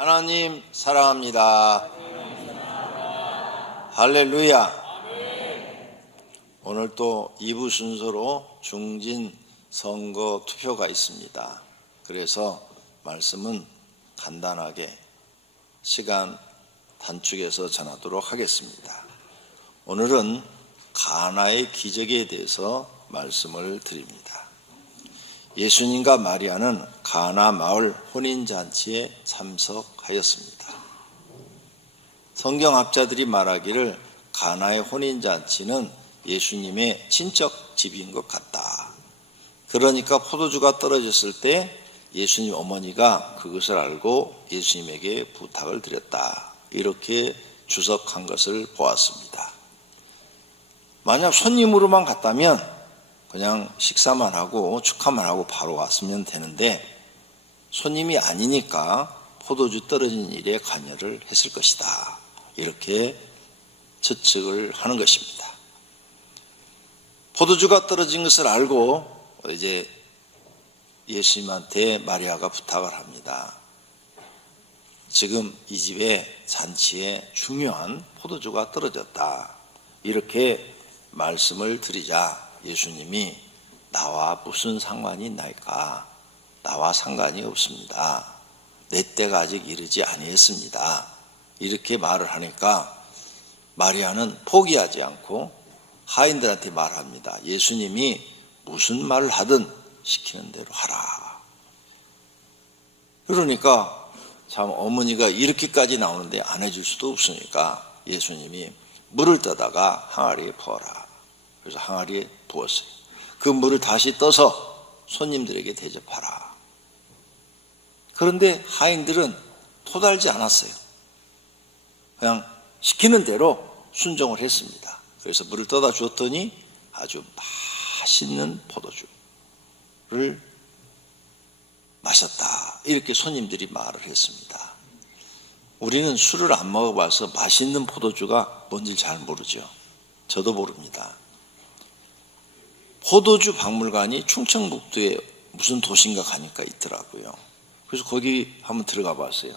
하나님 사랑합니다. 할렐루야. 오늘 또 2부 순서로 중진 선거 투표가 있습니다. 그래서 말씀은 간단하게 시간 단축해서 전하도록 하겠습니다. 오늘은 가나의 기적에 대해서 말씀을 드립니다. 예수님과 마리아는 가나 마을 혼인잔치에 참석하였습니다. 성경학자들이 말하기를 가나의 혼인잔치는 예수님의 친척 집인 것 같다. 그러니까 포도주가 떨어졌을 때 예수님 어머니가 그것을 알고 예수님에게 부탁을 드렸다. 이렇게 주석한 것을 보았습니다. 만약 손님으로만 갔다면 그냥 식사만 하고 축하만 하고 바로 왔으면 되는데 손님이 아니니까 포도주 떨어진 일에 관여를 했을 것이다. 이렇게 추측을 하는 것입니다. 포도주가 떨어진 것을 알고 이제 예수님한테 마리아가 부탁을 합니다. 지금 이 집에 잔치에 중요한 포도주가 떨어졌다. 이렇게 말씀을 드리자 예수님이 나와 무슨 상관이 있나이까? 나와 상관이 없습니다. 내 때가 아직 이르지 아니했습니다. 이렇게 말을 하니까 마리아는 포기하지 않고 하인들한테 말합니다. 예수님이 무슨 말을 하든 시키는 대로 하라. 그러니까 참 어머니가 이렇게까지 나오는데 안 해줄 수도 없으니까 예수님이 물을 떠다가 항아리에 부어라. 그래서 항아리에 부었어요. 그 물을 다시 떠서 손님들에게 대접하라. 그런데 하인들은 토달지 않았어요. 그냥 시키는 대로 순종을 했습니다. 그래서 물을 떠다 주었더니 아주 맛있는 포도주를 마셨다. 이렇게 손님들이 말을 했습니다. 우리는 술을 안 먹어봐서 맛있는 포도주가 뭔지 잘 모르죠. 저도 모릅니다. 포도주 박물관이 충청북도에 무슨 도시인가 가니까 있더라고요. 그래서 거기 한번 들어가 봤어요.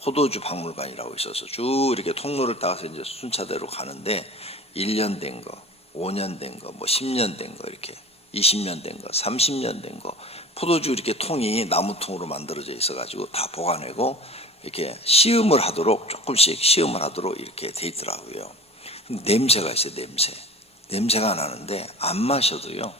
포도주 박물관이라고 있어서 쭉 이렇게 통로를 따라서 이제 순차대로 가는데 1년 된 거, 5년 된 거, 뭐 10년 된 거, 이렇게 20년 된 거, 30년 된 거, 포도주 이렇게 통이 나무통으로 만들어져 있어가지고 다 보관하고 이렇게 시음을 하도록 조금씩 시음을 하도록 이렇게 돼 있더라고요. 냄새가 있어요. 냄새가 나는데 안 마셔도요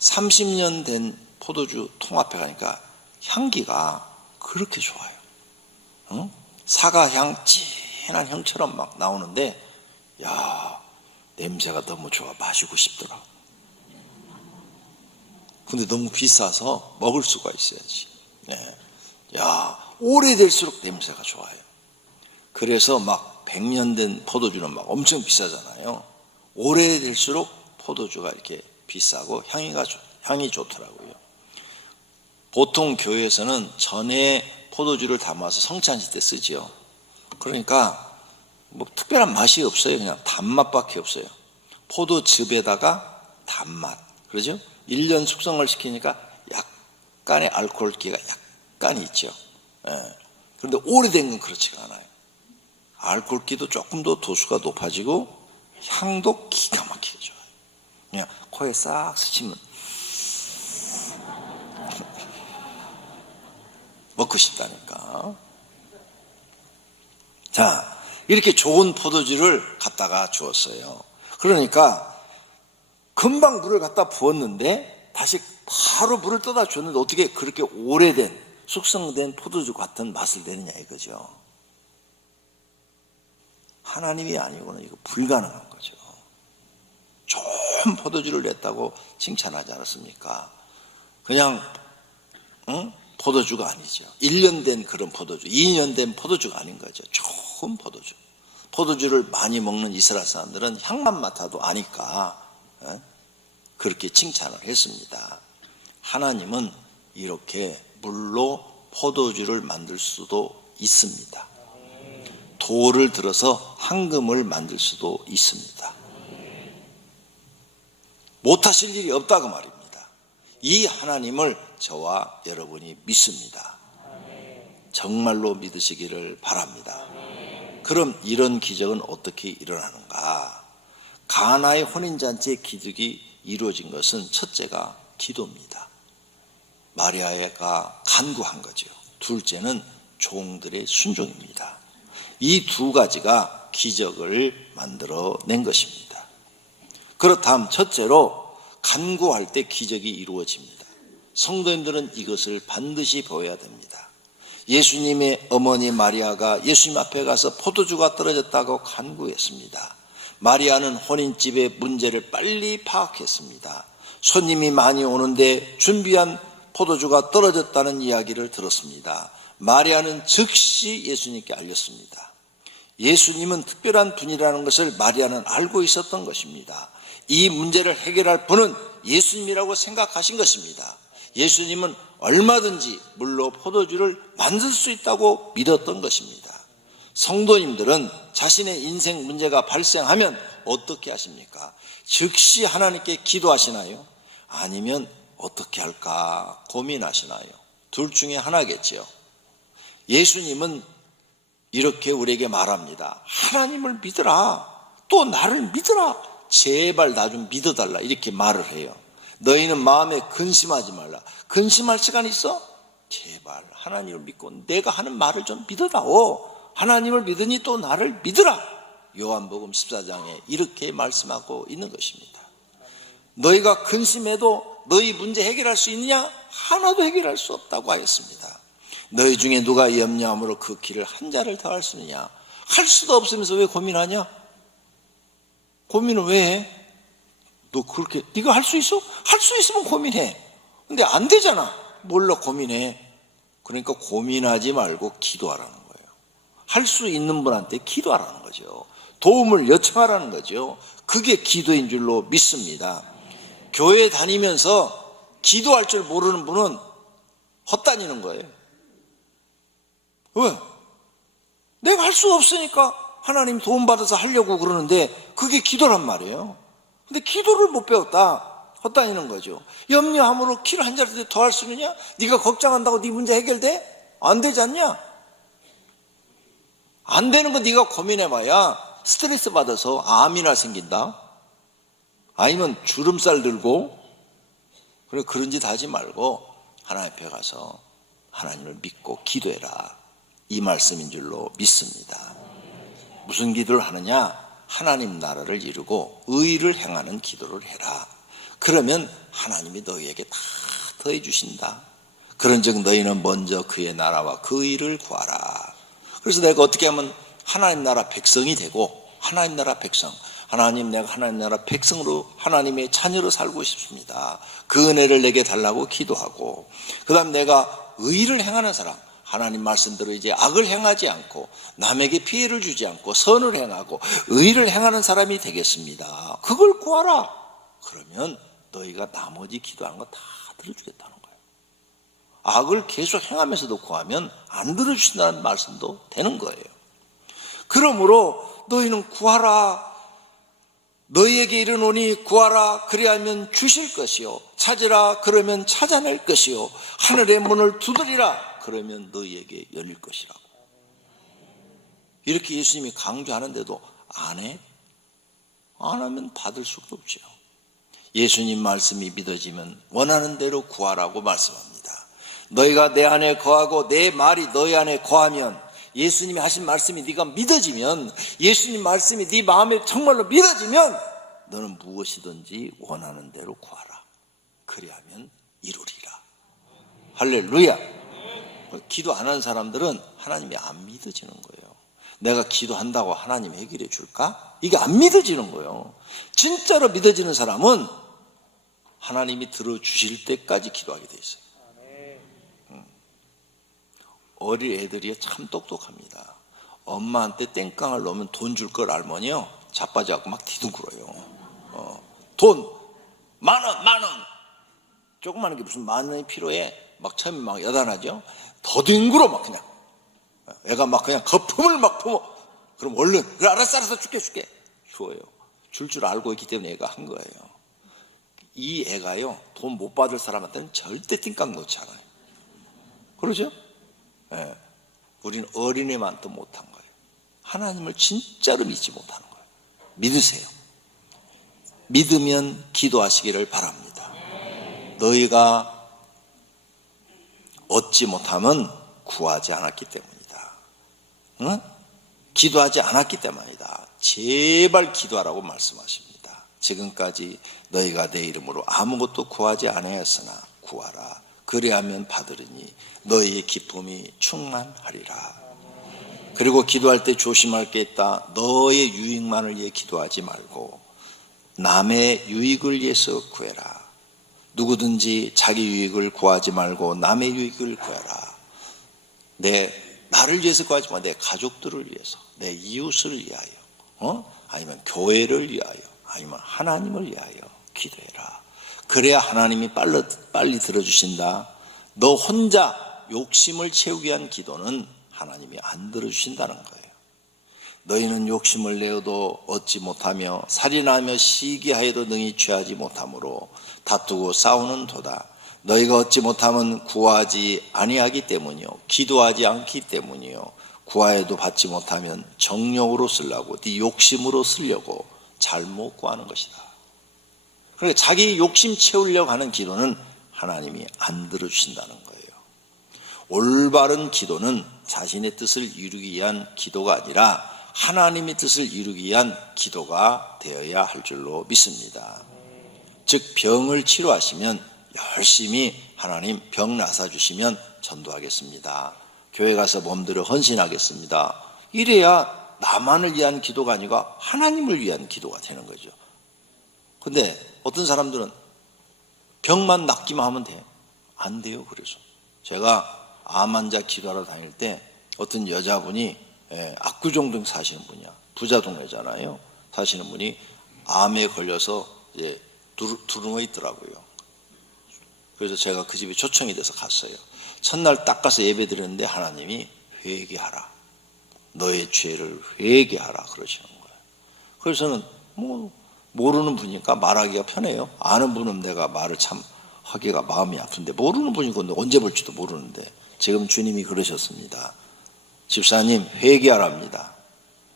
30년 된 포도주 통 앞에 가니까 향기가 그렇게 좋아요. 사과향, 진한 향처럼 막 나오는데 야, 냄새가 너무 좋아. 마시고 싶더라. 근데 너무 비싸서 먹을 수가 있어야지. 네. 야, 오래될수록 냄새가 좋아요. 그래서 막 100년 된 포도주는 막 엄청 비싸잖아요. 오래될수록 포도주가 이렇게 비싸고 향이 좋더라고요. 보통 교회에서는 전에 포도주를 담아서 성찬식 때 쓰죠. 그러니까 뭐 특별한 맛이 없어요. 그냥 단맛밖에 없어요. 포도즙에다가 단맛. 그러죠? 1년 숙성을 시키니까 약간의 알코올기가 약간 있죠. 예. 그런데 오래된 건 그렇지가 않아요. 알코올기도 조금 더 도수가 높아지고 향도 기가 막히게 좋아요. 그냥 코에 싹 스치면 먹고 싶다니까. 자, 이렇게 좋은 포도주를 갖다가 주었어요. 그러니까 금방 물을 갖다 부었는데 다시 바로 물을 떠다 줬는데 어떻게 그렇게 오래된 숙성된 포도주 같은 맛을 내느냐 이거죠. 하나님이 아니고는 이거 불가능한 거죠. 좋은 포도주를 냈다고 칭찬하지 않았습니까? 그냥 포도주가 아니죠. 1년 된 그런 포도주, 2년 된 포도주가 아닌 거죠. 좋은 포도주. 포도주를 많이 먹는 이스라엘 사람들은 향만 맡아도 아니까 그렇게 칭찬을 했습니다. 하나님은 이렇게 물로 포도주를 만들 수도 있습니다. 돌을 들어서 황금을 만들 수도 있습니다. 못하실 일이 없다고 말입니다. 이 하나님을 저와 여러분이 믿습니다. 정말로 믿으시기를 바랍니다. 그럼 이런 기적은 어떻게 일어나는가? 가나의 혼인잔치의 기적이 이루어진 것은 첫째가 기도입니다. 마리아가 간구한 거죠. 둘째는 종들의 순종입니다. 이 두 가지가 기적을 만들어낸 것입니다. 그렇다면 첫째로 간구할 때 기적이 이루어집니다. 성도님들은 이것을 반드시 보여야 됩니다. 예수님의 어머니 마리아가 예수님 앞에 가서 포도주가 떨어졌다고 간구했습니다. 마리아는 혼인집의 문제를 빨리 파악했습니다. 손님이 많이 오는데 준비한 포도주가 떨어졌다는 이야기를 들었습니다. 마리아는 즉시 예수님께 알렸습니다. 예수님은 특별한 분이라는 것을 마리아는 알고 있었던 것입니다. 이 문제를 해결할 분은 예수님이라고 생각하신 것입니다. 예수님은 얼마든지 물로 포도주를 만들 수 있다고 믿었던 것입니다. 성도님들은 자신의 인생 문제가 발생하면 어떻게 하십니까? 즉시 하나님께 기도하시나요? 아니면 어떻게 할까 고민하시나요? 둘 중에 하나겠죠. 예수님은 이렇게 우리에게 말합니다. 하나님을 믿으라. 또 나를 믿으라. 제발 나 좀 믿어달라. 이렇게 말을 해요. 너희는 마음에 근심하지 말라. 근심할 시간 있어? 제발 하나님을 믿고 내가 하는 말을 좀 믿어다오. 하나님을 믿으니 또 나를 믿으라. 요한복음 14장에 이렇게 말씀하고 있는 것입니다. 너희가 근심해도 너희 문제 해결할 수 있느냐? 하나도 해결할 수 없다고 하였습니다. 너희 중에 누가 염려함으로 그 길을 한 자를 더할 수 있느냐? 할 수도 없으면서 왜 고민하냐? 고민을 왜 해? 너 그렇게 네가 할 수 있어? 할 수 있으면 고민해. 근데 안 되잖아. 뭘로 고민해? 그러니까 고민하지 말고 기도하라는 거예요. 할 수 있는 분한테 기도하라는 거죠. 도움을 요청하라는 거죠. 그게 기도인 줄로 믿습니다. 교회 다니면서 기도할 줄 모르는 분은 헛다니는 거예요. 왜? 내가 할 수 없으니까 하나님 도움받아서 하려고 그러는데 그게 기도란 말이에요. 근데 기도를 못 배웠다. 헛다니는 거죠. 염려함으로 키를 한 자리 더 할 수 있느냐? 네가 걱정한다고 네 문제 해결돼? 안 되지 않냐? 안 되는 거 네가 고민해봐야 스트레스 받아서 암이나 생긴다. 아니면 주름살 들고. 그래 그런 짓 하지 말고 하나님 앞에 가서 하나님을 믿고 기도해라. 이 말씀인 줄로 믿습니다. 무슨 기도를 하느냐? 하나님 나라를 이루고 의를 행하는 기도를 해라. 그러면 하나님이 너희에게 다 더해 주신다. 그런즉 너희는 먼저 그의 나라와 그 의를 구하라. 그래서 내가 어떻게 하면 하나님 나라 백성이 되고, 하나님 나라 백성, 하나님 내가 하나님 나라 백성으로 하나님의 자녀로 살고 싶습니다. 그 은혜를 내게 달라고 기도하고, 그 다음 내가 의를 행하는 사람, 하나님 말씀대로 이제 악을 행하지 않고 남에게 피해를 주지 않고 선을 행하고 의를 행하는 사람이 되겠습니다. 그걸 구하라. 그러면 너희가 나머지 기도하는 거 다 들어주겠다는 거예요. 악을 계속 행하면서도 구하면 안 들어주신다는 말씀도 되는 거예요. 그러므로 너희는 구하라. 너희에게 이르노니 구하라. 그리하면 주실 것이요, 찾으라. 그러면 찾아낼 것이요, 하늘의 문을 두드리라. 그러면 너희에게 열릴 것이라고. 이렇게 예수님이 강조하는데도 안 해? 안 하면 받을 수가 없죠. 예수님 말씀이 믿어지면 원하는 대로 구하라고 말씀합니다. 너희가 내 안에 거하고 내 말이 너희 안에 거하면, 예수님이 하신 말씀이 네가 믿어지면, 예수님 말씀이 네 마음에 정말로 믿어지면 너는 무엇이든지 원하는 대로 구하라. 그리하면 이루리라. 할렐루야. 기도 안 하는 사람들은 하나님이 안 믿어지는 거예요. 내가 기도한다고 하나님 해결해 줄까? 이게 안 믿어지는 거예요. 진짜로 믿어지는 사람은 하나님이 들어주실 때까지 기도하게 돼 있어요. 어린 애들이 참 똑똑합니다. 엄마한테 땡깡을 넣으면 돈 줄 걸 알면요, 자빠져갖고 막 디둥거려요. 돈 만 원 조그마한 게 무슨 만 원이 필요해. 막 처음에 막 여단하죠. 더듬구로 막 그냥 애가 막 그냥 거품을 막 품어. 그럼 얼른 그래 알았어 줄게 줘요. 줄 알고 있기 때문에 애가 한 거예요. 이 애가요 돈 못 받을 사람한테는 절대 띵깡 놓지 않아요. 그러죠? 예. 우리는 어린애만도 못한 거예요. 하나님을 진짜로 믿지 못하는 거예요. 믿으세요. 믿으면 기도하시기를 바랍니다. 너희가 얻지 못함은 구하지 않았기 때문이다. 응? 기도하지 않았기 때문이다. 제발 기도하라고 말씀하십니다. 지금까지 너희가 내 이름으로 아무것도 구하지 아니하였으나 구하라. 그리하면 받으리니 너희의 기쁨이 충만하리라. 그리고 기도할 때 조심할 게 있다. 너의 유익만을 위해 기도하지 말고 남의 유익을 위해서 구해라. 누구든지 자기 유익을 구하지 말고 남의 유익을 구해라. 나를 위해서 구하지 말고 내 가족들을 위해서, 내 이웃을 위하여, 아니면 교회를 위하여, 아니면 하나님을 위하여 기도해라. 그래야 하나님이 빨리 들어주신다. 너 혼자 욕심을 채우기 위한 기도는 하나님이 안 들어주신다는 거예요. 너희는 욕심을 내어도 얻지 못하며 살인하며 시기하여도 능히 취하지 못하므로 다투고 싸우는 도다. 너희가 얻지 못하면 구하지 아니하기 때문이요 기도하지 않기 때문이요 구하여도 받지 못하면 정욕으로 쓰려고 네 욕심으로 쓰려고 잘못 구하는 것이다. 그러니까 자기 욕심 채우려고 하는 기도는 하나님이 안 들어주신다는 거예요. 올바른 기도는 자신의 뜻을 이루기 위한 기도가 아니라 하나님의 뜻을 이루기 위한 기도가 되어야 할 줄로 믿습니다. 즉 병을 치료하시면 열심히 하나님 병 나사주시면 전도하겠습니다. 교회 가서 몸들여 헌신하겠습니다. 이래야 나만을 위한 기도가 아니고 하나님을 위한 기도가 되는 거죠. 근데 어떤 사람들은 병만 낫기만 하면 돼. 안 돼요. 그래서 제가 암 환자 기도하러 다닐 때 어떤 여자분이 압구정동 사시는 분이야. 부자 동네잖아요. 사시는 분이 암에 걸려서 이제 두루누워 있더라고요. 그래서 제가 그 집에 초청이 돼서 갔어요. 첫날 딱 가서 예배 드렸는데 하나님이 회개하라. 너의 죄를 회개하라 그러시는 거예요. 그래서는 모르는 분이니까 말하기가 편해요. 아는 분은 내가 말을 참 하기가 마음이 아픈데 모르는 분이고 언제 볼지도 모르는데 지금 주님이 그러셨습니다. 집사님 회개하랍니다.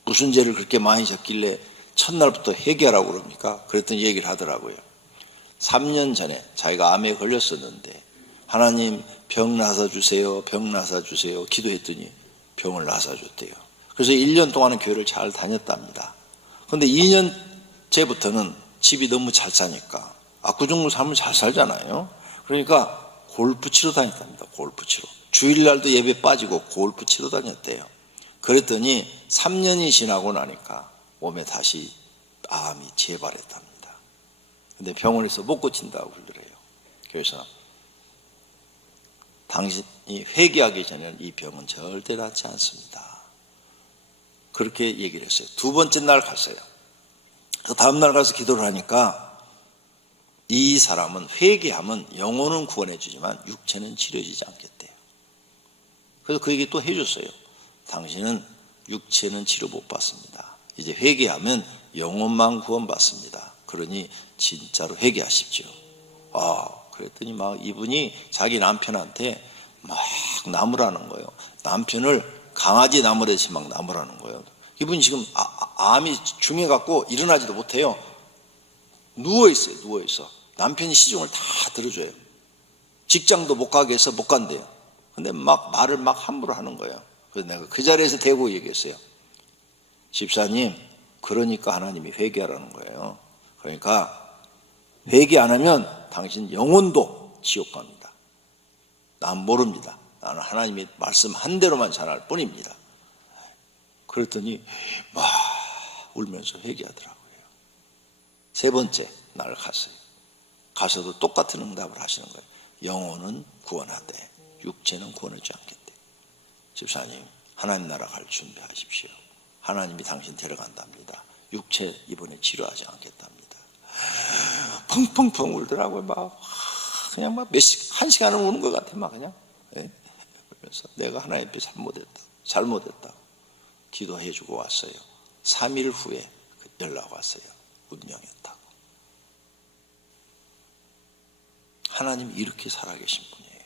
무슨 죄를 그렇게 많이 졌길래 첫날부터 회개하라고 그럽니까? 그랬더니 얘기를 하더라고요. 3년 전에 자기가 암에 걸렸었는데 하나님 병 나사주세요 병 나사주세요 기도했더니 병을 나사줬대요. 그래서 1년 동안은 교회를 잘 다녔답니다. 그런데 2년째부터는 집이 너무 잘 사니까 압구정동 살면 잘 살잖아요. 그러니까 골프 치러 다녔답니다. 골프 치러. 주일날도 예배 빠지고 골프 치러 다녔대요. 그랬더니 3년이 지나고 나니까 몸에 다시 암이 재발했답니다. 근데 병원에서 못 고친다고 그러더래요. 그래서 당신이 회개하기 전에는 이 병은 절대 낫지 않습니다. 그렇게 얘기를 했어요. 두 번째 날 갔어요. 그 다음 날 가서 기도를 하니까 이 사람은 회개하면 영혼은 구원해 주지만 육체는 치료해지지 않겠대요. 그래서 그 얘기 또 해줬어요. 당신은 육체는 치료 못 받습니다. 이제 회개하면 영혼만 구원받습니다. 그러니 진짜로 회개하십시오. 그랬더니 막 이분이 자기 남편한테 막 나무라는 거예요. 남편을 강아지 나무래듯이 막 나무라는 거예요. 이분이 지금 암이 중해갖고 일어나지도 못해요. 누워있어요. 누워있어. 남편이 시중을 다 들어줘요. 직장도 못 가게 해서 못 간대요. 근데 막 말을 막 함부로 하는 거예요. 그래서 내가 그 자리에서 대고 얘기했어요. 집사님, 그러니까 하나님이 회개하라는 거예요. 그러니까 회개 안 하면 당신 영혼도 지옥 갑니다. 난 모릅니다. 나는 하나님이 말씀 한 대로만 전할 뿐입니다. 그랬더니 막 울면서 회개하더라고요. 세 번째 날 갔어요. 가서도 똑같은 응답을 하시는 거예요. 영혼은 구원하되 육체는 구원하지 않겠대. 집사님, 하나님 나라 갈 준비하십시오. 하나님이 당신 데려간답니다. 육체 이번에 치료하지 않겠답니다. 펑펑펑 울더라고요. 막 그냥 막 한 시간을 우는 것 같아. 막 그냥. 그래서 내가 하나님 앞에 잘못했다. 기도해주고 왔어요. 3일 후에 연락 왔어요. 운명했다고. 하나님 이렇게 살아계신 분이에요.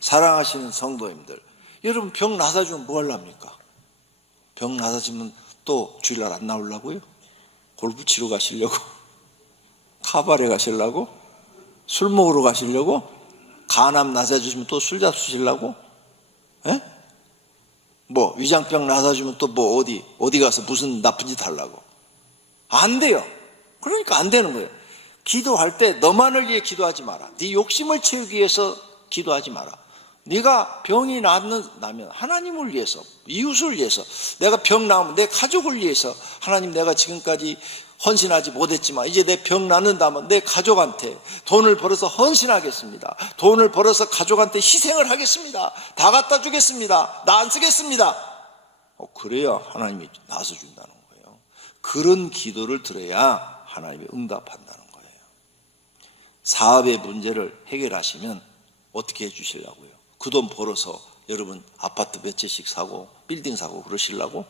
사랑하시는 성도님들, 여러분 병 나사주면 뭐 하려합니까? 병 나사주면 또 주일날 안 나오려고요? 골프 치러 가시려고? 카바레 가시려고? 술 먹으러 가시려고? 간암 나사주시면 또 술 잡수시려고? 에? 뭐 위장병 나사주면 또 뭐 어디 가서 무슨 나쁜 짓 하려고? 안 돼요. 그러니까 안 되는 거예요. 기도할 때 너만을 위해 기도하지 마라. 네 욕심을 채우기 위해서 기도하지 마라. 네가 병이 나면 하나님을 위해서, 이웃을 위해서, 내가 병 나오면 내 가족을 위해서, 하나님 내가 지금까지 헌신하지 못했지만 이제 내 병 낫는다면 내 가족한테 돈을 벌어서 헌신하겠습니다. 돈을 벌어서 가족한테 희생을 하겠습니다. 다 갖다 주겠습니다. 나 안 쓰겠습니다. 그래야 하나님이 나서준다는 거예요. 그런 기도를 들어야 하나님이 응답한다는 거예요. 사업의 문제를 해결하시면 어떻게 해주시려고요? 그 돈 벌어서 여러분 아파트 몇 채씩 사고 빌딩 사고 그러시려고?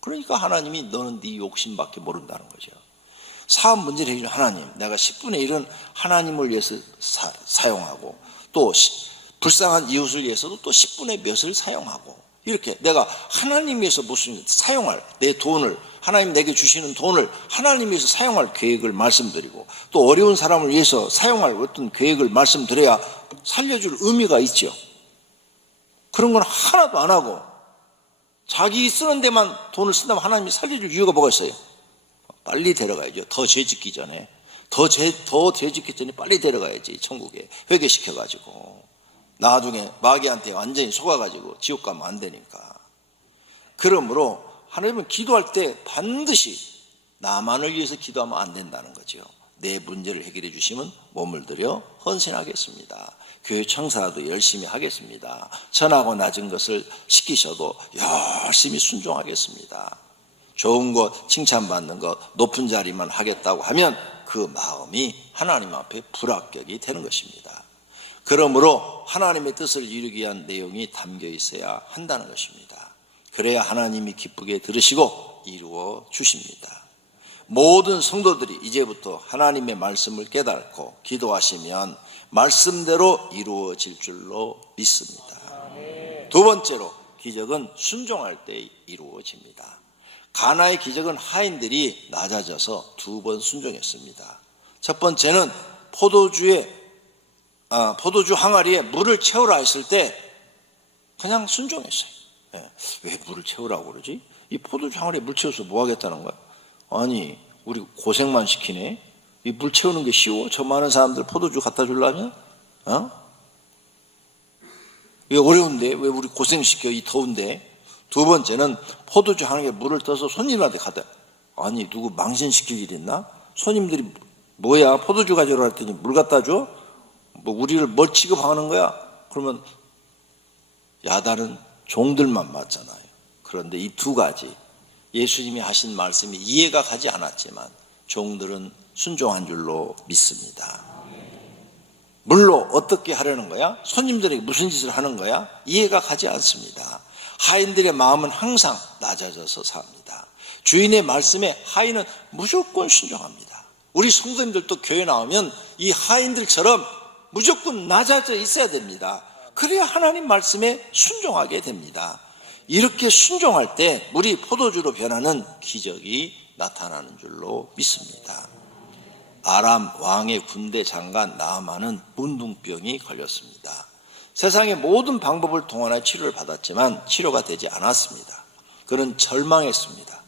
그러니까 하나님이 너는 네 욕심밖에 모른다는 거죠. 사업 문제를 해주는 하나님, 내가 10분의 1은 하나님을 위해서 사용하고 또 불쌍한 이웃을 위해서도 또 10분의 몇을 사용하고, 이렇게 내가 하나님 위해서 무슨 사용할 내 돈을, 하나님 내게 주시는 돈을 하나님 위해서 사용할 계획을 말씀드리고, 또 어려운 사람을 위해서 사용할 어떤 계획을 말씀드려야 살려줄 의미가 있죠. 그런 건 하나도 안 하고 자기 쓰는 데만 돈을 쓴다면 하나님이 살려줄 이유가 뭐가 있어요? 빨리 데려가야죠. 더 죄 짓기 전에, 더 죄 짓기 전에 빨리 데려가야지. 천국에 회개시켜가지고 나중에 마귀한테 완전히 속아가지고 지옥 가면 안 되니까. 그러므로 하나님은 기도할 때 반드시 나만을 위해서 기도하면 안 된다는 거죠. 내 문제를 해결해 주시면 몸을 들여 헌신하겠습니다. 교회 청사도 열심히 하겠습니다. 전하고 낮은 것을 시키셔도 열심히 순종하겠습니다. 좋은 것, 칭찬받는 것, 높은 자리만 하겠다고 하면 그 마음이 하나님 앞에 불합격이 되는 것입니다. 그러므로 하나님의 뜻을 이루기 위한 내용이 담겨 있어야 한다는 것입니다. 그래야 하나님이 기쁘게 들으시고 이루어 주십니다. 모든 성도들이 이제부터 하나님의 말씀을 깨닫고 기도하시면 말씀대로 이루어질 줄로 믿습니다. 두 번째로, 기적은 순종할 때 이루어집니다. 가나의 기적은 하인들이 낮아져서 2번 순종했습니다. 첫 번째는 포도주 항아리에 물을 채우라 했을 때 그냥 순종했어요. 왜 물을 채우라고 그러지? 이 포도주 항아리에 물 채워서 뭐 하겠다는 거야? 아니, 우리 고생만 시키네. 이 물 채우는 게 쉬워? 저 많은 사람들 포도주 갖다 주려면? 이게 어려운데 왜 우리 고생시켜, 이 더운데? 두 번째는 포도주 항아리에 물을 떠서 손님한테 갖다. 아니, 누구 망신시킬 일 있나? 손님들이 뭐야, 포도주 가져오라 했더니 물 갖다 줘? 뭐 우리를 뭘 취급하는 거야? 그러면 야단은 종들만 맞잖아요. 그런데 이 두 가지, 예수님이 하신 말씀이 이해가 가지 않았지만 종들은 순종한 줄로 믿습니다. 물로 어떻게 하려는 거야? 손님들에게 무슨 짓을 하는 거야? 이해가 가지 않습니다. 하인들의 마음은 항상 낮아져서 삽니다. 주인의 말씀에 하인은 무조건 순종합니다. 우리 성도님들도 교회 나오면 이 하인들처럼 무조건 낮아져 있어야 됩니다. 그래야 하나님 말씀에 순종하게 됩니다. 이렇게 순종할 때 물이 포도주로 변하는 기적이 나타나는 줄로 믿습니다. 아람 왕의 군대 장관 나아만은 문둥병이 걸렸습니다. 세상의 모든 방법을 동원해 치료를 받았지만 치료가 되지 않았습니다. 그는 절망했습니다.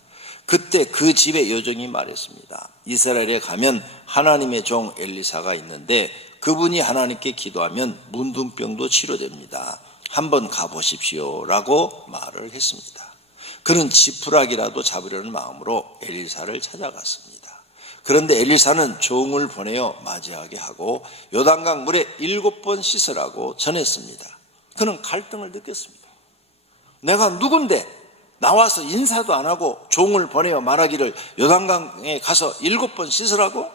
그때 그 집의 여종이 말했습니다. 이스라엘에 가면 하나님의 종 엘리사가 있는데 그분이 하나님께 기도하면 문둥병도 치료됩니다. 한번 가보십시오 라고 말을 했습니다. 그는 지푸라기라도 잡으려는 마음으로 엘리사를 찾아갔습니다. 그런데 엘리사는 종을 보내어 맞이하게 하고 요단강 물에 7번 씻으라고 전했습니다. 그는 갈등을 느꼈습니다. 내가 누군데 나와서 인사도 안 하고 종을 보내어 말하기를 요단강에 가서 7번 씻으라고?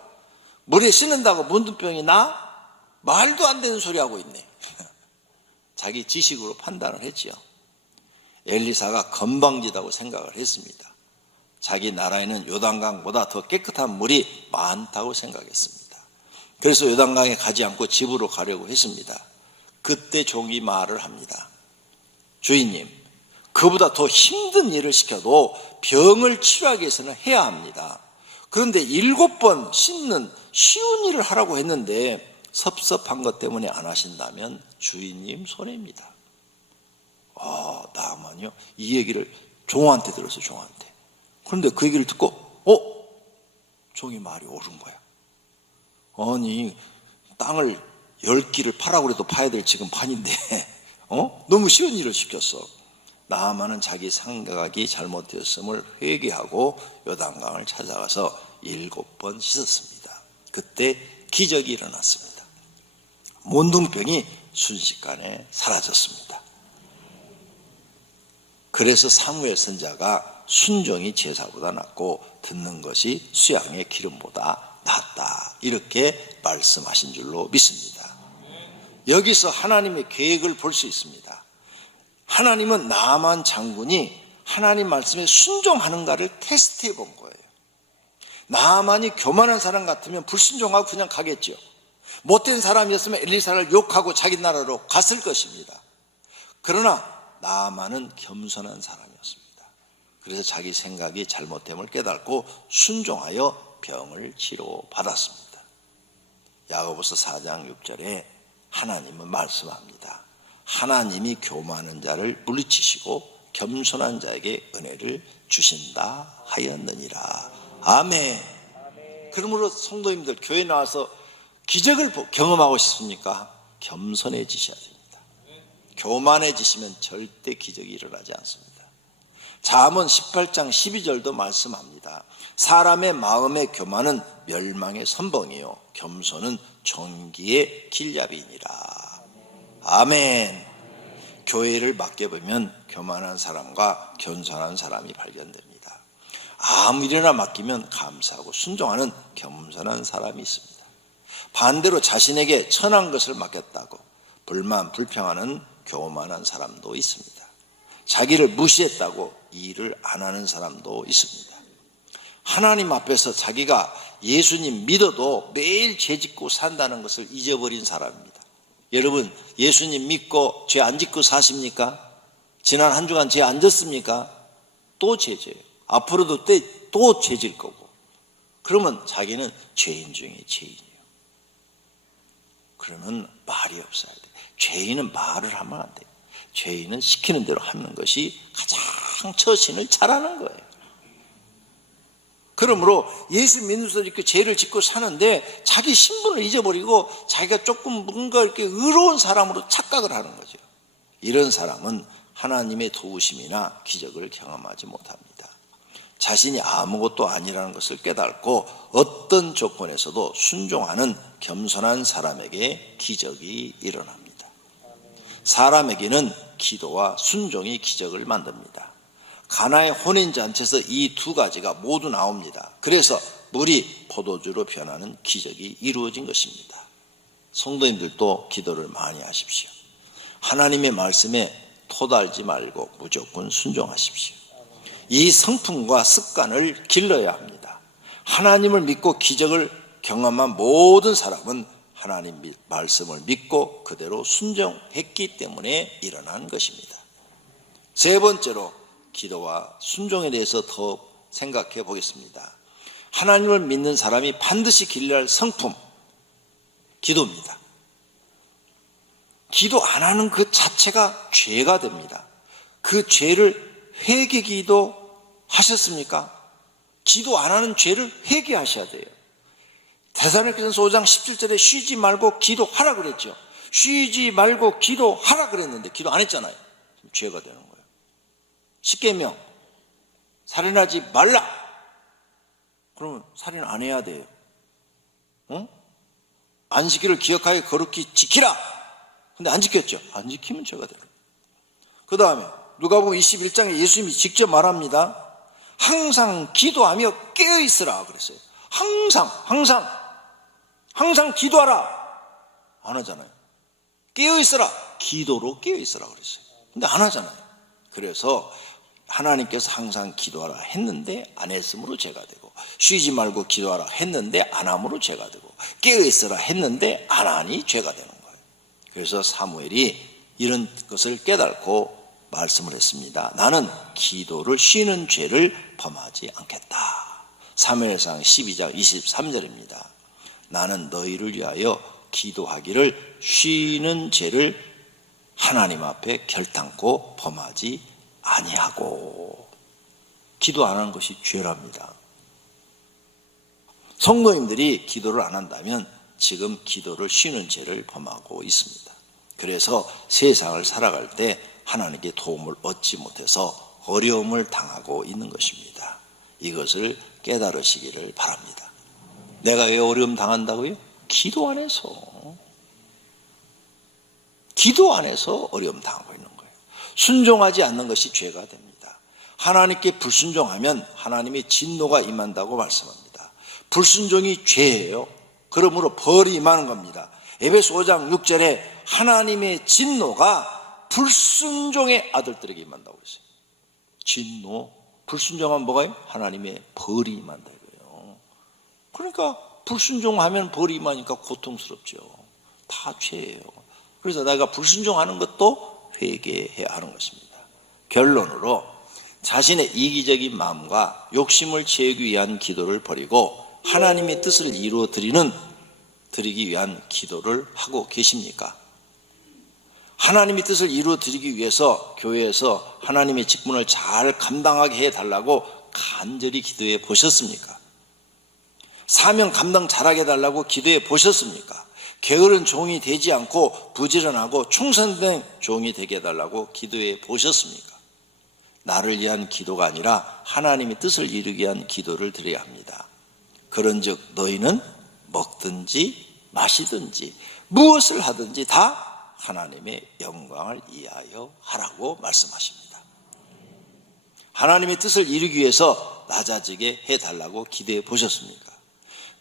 물에 씻는다고 문둥병이 나? 말도 안 되는 소리 하고 있네. 자기 지식으로 판단을 했지요. 엘리사가 건방지다고 생각을 했습니다. 자기 나라에는 요단강보다 더 깨끗한 물이 많다고 생각했습니다. 그래서 요단강에 가지 않고 집으로 가려고 했습니다. 그때 종이 말을 합니다. 주인님, 그보다 더 힘든 일을 시켜도 병을 치료하기 위해서는 해야 합니다. 그런데 7번 씻는 쉬운 일을 하라고 했는데 섭섭한 것 때문에 안 하신다면 주인님 손해입니다. 나만요? 이 얘기를 종한테 들었어요. 종한테. 그런데 그 얘기를 듣고 종이 말이 옳은 거야. 아니, 땅을 10기를 파라고 해도 파야 될 지금 판인데 너무 쉬운 일을 시켰어. 나아만은 자기 생각이 잘못되었음을 회개하고 요단강을 찾아가서 7번 씻었습니다. 그때 기적이 일어났습니다. 몬둥병이 순식간에 사라졌습니다. 그래서 사무엘 선지자가 순종이 제사보다 낫고 듣는 것이 수양의 기름보다 낫다, 이렇게 말씀하신 줄로 믿습니다. 여기서 하나님의 계획을 볼 수 있습니다. 하나님은 나만 장군이 하나님 말씀에 순종하는가를 테스트해 본 거예요. 나만이 교만한 사람 같으면 불순종하고 그냥 가겠죠. 못된 사람이었으면 엘리사를 욕하고 자기 나라로 갔을 것입니다. 그러나 나만은 겸손한 사람이었습니다. 그래서 자기 생각이 잘못됨을 깨닫고 순종하여 병을 치료받았습니다. 야고보서 4장 6절에 하나님은 말씀합니다. 하나님이 교만한 자를 물리치시고 겸손한 자에게 은혜를 주신다 하였느니라. 아멘. 그러므로 성도님들, 교회 나와서 기적을 경험하고 싶습니까? 겸손해지셔야 됩니다. 교만해지시면 절대 기적이 일어나지 않습니다. 잠언 18장 12절도 말씀합니다. 사람의 마음의 교만은 멸망의 선봉이요 겸손은 존귀의 길잡이니라. 아멘. 교회를 맡겨보면 교만한 사람과 겸손한 사람이 발견됩니다. 아무 일이나 맡기면 감사하고 순종하는 겸손한 사람이 있습니다. 반대로 자신에게 천한 것을 맡겼다고 불만 불평하는 교만한 사람도 있습니다. 자기를 무시했다고 일을 안 하는 사람도 있습니다. 하나님 앞에서 자기가 예수님 믿어도 매일 죄짓고 산다는 것을 잊어버린 사람입니다. 여러분, 예수님 믿고 죄 안 짓고 사십니까? 지난 한 주간 죄 안 졌습니까? 또 죄져요. 앞으로도 또 죄질 거고. 그러면 자기는 죄인 중에 죄인이에요. 그러면 말이 없어야 돼. 죄인은 말을 하면 안 돼. 죄인은 시키는 대로 하는 것이 가장 처신을 잘하는 거예요. 그러므로 예수 믿으면서 이렇게 죄를 짓고 사는데 자기 신분을 잊어버리고 자기가 조금 뭔가 이렇게 의로운 사람으로 착각을 하는 거죠. 이런 사람은 하나님의 도우심이나 기적을 경험하지 못합니다. 자신이 아무것도 아니라는 것을 깨닫고 어떤 조건에서도 순종하는 겸손한 사람에게 기적이 일어납니다. 사람에게는 기도와 순종이 기적을 만듭니다. 가나의 혼인잔치에서 이 두 가지가 모두 나옵니다. 그래서 물이 포도주로 변하는 기적이 이루어진 것입니다. 성도님들도 기도를 많이 하십시오. 하나님의 말씀에 토달지 말고 무조건 순종하십시오. 이 성품과 습관을 길러야 합니다. 하나님을 믿고 기적을 경험한 모든 사람은 하나님 말씀을 믿고 그대로 순종했기 때문에 일어난 것입니다. 세 번째로 기도와 순종에 대해서 더 생각해 보겠습니다. 하나님을 믿는 사람이 반드시 길러야 할 성품, 기도입니다. 기도 안 하는 그 자체가 죄가 됩니다. 그 죄를 회개기도 하셨습니까? 기도 안 하는 죄를 회개하셔야 돼요. 데살로니가전서 5장 17절에 쉬지 말고 기도하라 그랬죠. 쉬지 말고 기도하라 그랬는데 기도 안 했잖아요. 죄가 되는 거예요. 십계명, 살인하지 말라. 그러면 살인 안 해야 돼요. 안식일을 기억하여 거룩히 지키라. 근데 안 지켰죠. 안 지키면 죄가 되는 거예요. 그 다음에 누가복음 21장에 예수님이 직접 말합니다. 항상 기도하며 깨어있으라 그랬어요. 항상 기도하라. 안 하잖아요. 깨어있으라. 기도로 깨어있으라 그랬어요. 근데 안 하잖아요. 그래서 하나님께서 항상 기도하라 했는데 안 했으므로 죄가 되고, 쉬지 말고 기도하라 했는데 안 함으로 죄가 되고, 깨어있으라 했는데 안 하니 죄가 되는 거예요. 그래서 사무엘이 이런 것을 깨닫고 말씀을 했습니다. 나는 기도를 쉬는 죄를 범하지 않겠다. 사무엘상 12장 23절입니다. 나는 너희를 위하여 기도하기를 쉬는 죄를 하나님 앞에 결단코 범하지 아니하고. 기도 안 하는 것이 죄랍니다. 성도님들이 기도를 안 한다면 지금 기도를 쉬는 죄를 범하고 있습니다. 그래서 세상을 살아갈 때 하나님께 도움을 얻지 못해서 어려움을 당하고 있는 것입니다. 이것을 깨달으시기를 바랍니다. 내가 왜 어려움 당한다고요? 기도 안에서 어려움 당하고 있는 거예요. 순종하지 않는 것이 죄가 됩니다. 하나님께 불순종하면 하나님의 진노가 임한다고 말씀합니다. 불순종이 죄예요. 그러므로 벌이 임하는 겁니다. 에베소 5장 6절에 하나님의 진노가 불순종의 아들들에게 임한다고 했어요. 진노, 불순종하면 뭐가요? 하나님의 벌이 임한다 이거예요. 그러니까 불순종하면 벌이 임하니까 고통스럽죠. 다 죄예요. 그래서 내가 불순종하는 것도 회개해야 하는 것입니다. 결론으로 자신의 이기적인 마음과 욕심을 채우기 위한 기도를 버리고 하나님의 뜻을 드리기 위한 기도를 하고 계십니까? 하나님의 뜻을 이루어드리기 위해서 교회에서 하나님의 직분을 잘 감당하게 해달라고 간절히 기도해 보셨습니까? 사명 감당 잘하게 해달라고 기도해 보셨습니까? 게으른 종이 되지 않고 부지런하고 충성된 종이 되게 해달라고 기도해 보셨습니까? 나를 위한 기도가 아니라 하나님의 뜻을 이루기 위한 기도를 드려야 합니다. 그런즉 너희는 먹든지 마시든지 무엇을 하든지 다 하나님의 영광을 위하여 하라고 말씀하십니다. 하나님의 뜻을 이루기 위해서 낮아지게 해달라고 기도해 보셨습니까?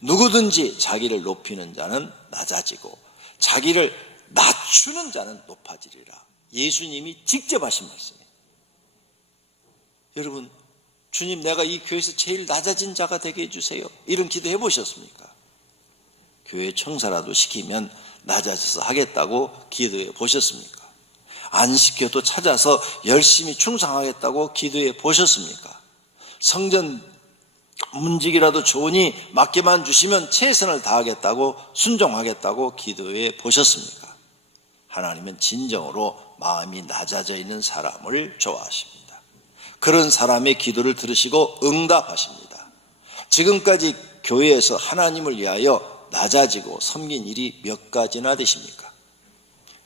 누구든지 자기를 높이는 자는 낮아지고 자기를 낮추는 자는 높아지리라. 예수님이 직접 하신 말씀이에요. 여러분, 주님 내가 이 교회에서 제일 낮아진 자가 되게 해주세요. 이런 기도 해보셨습니까? 교회 청사라도 시키면 낮아져서 하겠다고 기도해 보셨습니까? 안 시켜도 찾아서 열심히 충성하겠다고 기도해 보셨습니까? 성전 문직이라도 좋으니 맡게만 주시면 최선을 다하겠다고 순종하겠다고 기도해 보셨습니까? 하나님은 진정으로 마음이 낮아져 있는 사람을 좋아하십니다. 그런 사람의 기도를 들으시고 응답하십니다. 지금까지 교회에서 하나님을 위하여 낮아지고 섬긴 일이 몇 가지나 되십니까?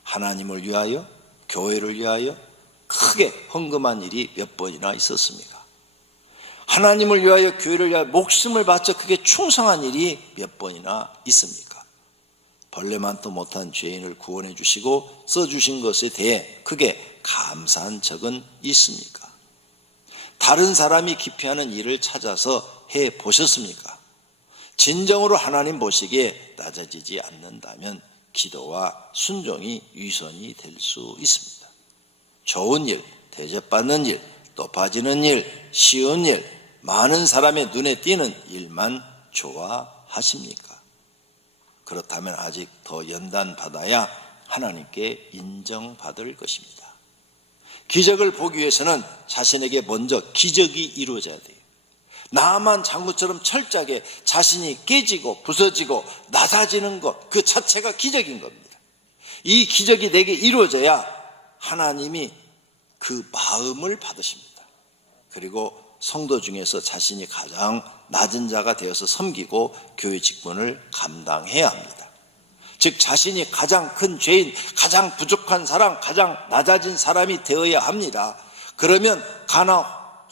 하나님을 위하여, 교회를 위하여 크게 헌금한 일이 몇 번이나 있었습니까? 하나님을 위하여, 교회를 위하여 목숨을 바쳐 크게 충성한 일이 몇 번이나 있습니까? 벌레만도 못한 죄인을 구원해 주시고 써주신 것에 대해 크게 감사한 적은 있습니까? 다른 사람이 기피하는 일을 찾아서 해 보셨습니까? 진정으로 하나님 보시기에 낮아지지 않는다면 기도와 순종이 위선이 될 수 있습니다. 좋은 일, 대접받는 일, 높아지는 일, 쉬운 일, 많은 사람의 눈에 띄는 일만 좋아하십니까? 그렇다면 아직 더 연단받아야 하나님께 인정받을 것입니다. 기적을 보기 위해서는 자신에게 먼저 기적이 이루어져야 돼요. 나만 장구처럼 철저하게 자신이 깨지고 부서지고 낮아지는 것, 그 자체가 기적인 겁니다. 이 기적이 내게 이루어져야 하나님이 그 마음을 받으십니다. 그리고 성도 중에서 자신이 가장 낮은 자가 되어서 섬기고 교회 직분을 감당해야 합니다. 즉 자신이 가장 큰 죄인, 가장 부족한 사람, 가장 낮아진 사람이 되어야 합니다. 그러면 가나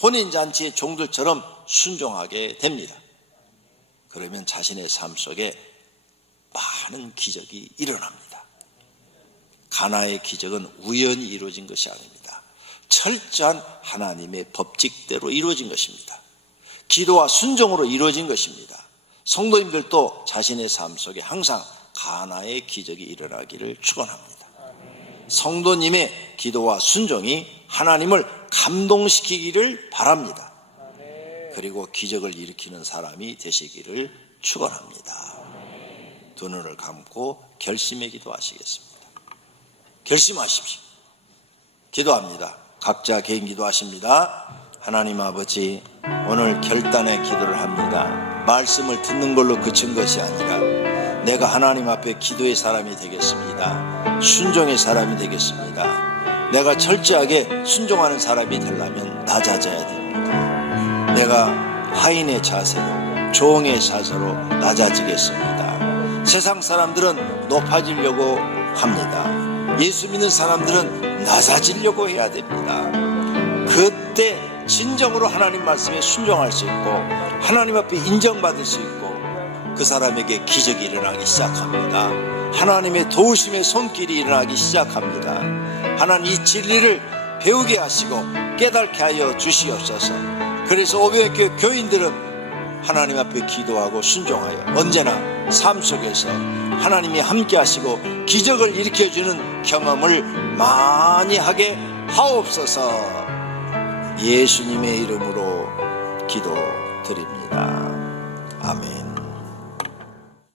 혼인잔치의 종들처럼 순종하게 됩니다. 그러면 자신의 삶 속에 많은 기적이 일어납니다. 가나의 기적은 우연히 이루어진 것이 아닙니다. 철저한 하나님의 법칙대로 이루어진 것입니다. 기도와 순종으로 이루어진 것입니다. 성도님들도 자신의 삶 속에 항상 가나의 기적이 일어나기를 축원합니다. 성도님의 기도와 순종이 하나님을 감동시키기를 바랍니다. 그리고 기적을 일으키는 사람이 되시기를 축원합니다. 두 눈을 감고 결심의 기도하시겠습니다. 결심하십시오. 기도합니다. 각자 개인 기도하십니다. 하나님 아버지, 오늘 결단의 기도를 합니다. 말씀을 듣는 걸로 그친 것이 아니라 내가 하나님 앞에 기도의 사람이 되겠습니다. 순종의 사람이 되겠습니다. 내가 철저하게 순종하는 사람이 되려면 낮아져야 됩니다. 내가 하인의 자세로, 종의 자세로 낮아지겠습니다. 세상 사람들은 높아지려고 합니다. 예수 믿는 사람들은 낮아지려고 해야 됩니다. 그때 진정으로 하나님 말씀에 순종할 수 있고 하나님 앞에 인정받을 수 있고 그 사람에게 기적이 일어나기 시작합니다. 하나님의 도우심의 손길이 일어나기 시작합니다. 하나님 이 진리를 배우게 하시고 깨닫게 하여 주시옵소서. 그래서 오병이교회 교인들은 하나님 앞에 기도하고 순종하여 언제나 삶 속에서 하나님이 함께 하시고 기적을 일으켜주는 경험을 많이 하게 하옵소서. 예수님의 이름으로 기도드립니다. 아멘.